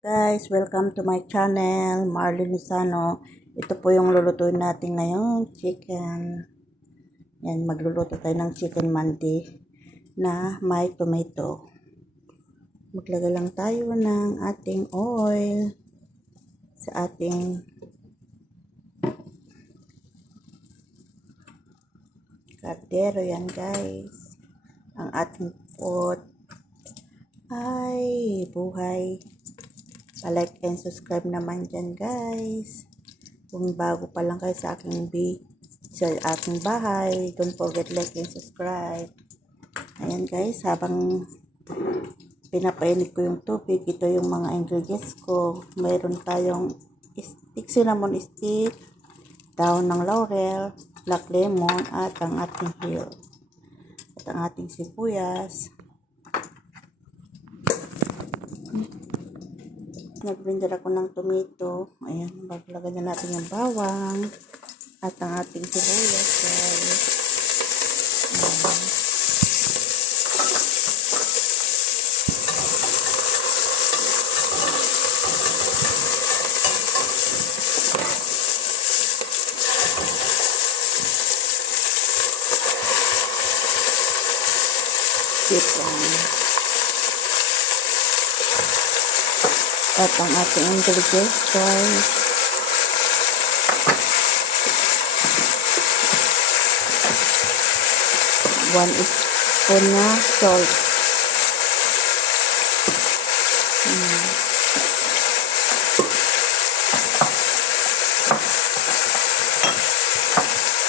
Guys, welcome to my channel, Marlene Lozano. Ito po yung lulutuin natin ngayon, chicken. Yan, magluluto tayo ng chicken mandi na may tomato. Maglagay lang tayo ng ating oil sa ating kardero. Yan guys, ang ating pot ay buhay. Pa-like and subscribe naman dyan guys. Kung bago pa lang kayo sa aking bahay, don't forget like and subscribe. Ayan guys, habang pinapainit ko yung tubig, ito yung mga ingredients ko. Mayroon tayong cinnamon stick, daon ng laurel, black lemon, at ang ating hill. At ang ating sibuyas. Nag-blender ako ng tomato. Ayan, maglagay na natin yung bawang at ang ating sibuyas, guys. At ang ating ingredients, guys. One spoon na salt.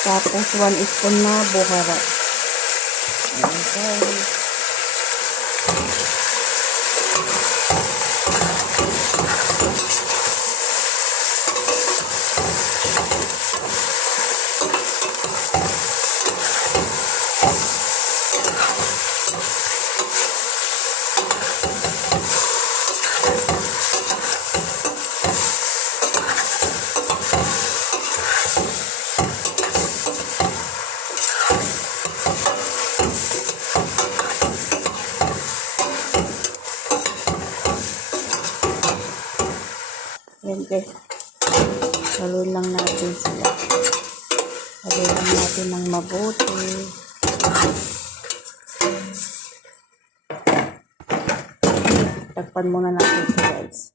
Tapos 1 spoon na buhara. Ayan, guys. Ayan guys, haluin lang natin sila. Haluin lang natin ng mabuti. Takpan muna natin sila guys.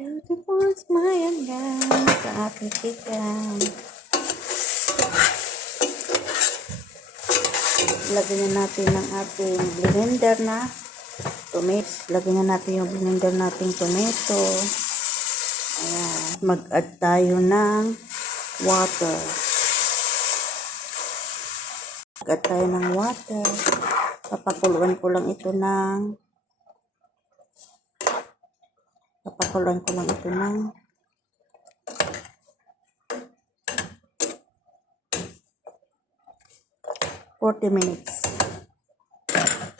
Beautiful smile guys, sa ating chicken. Lagyan na natin ng ating blender na tomato. Lagyan na natin yung blender nating tomato. Ayan. Mag-add tayo ng water. Mag-add tayo ng water. Papakuluan ko lang ito ng 40 minutes.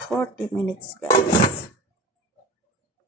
40 minutes guys.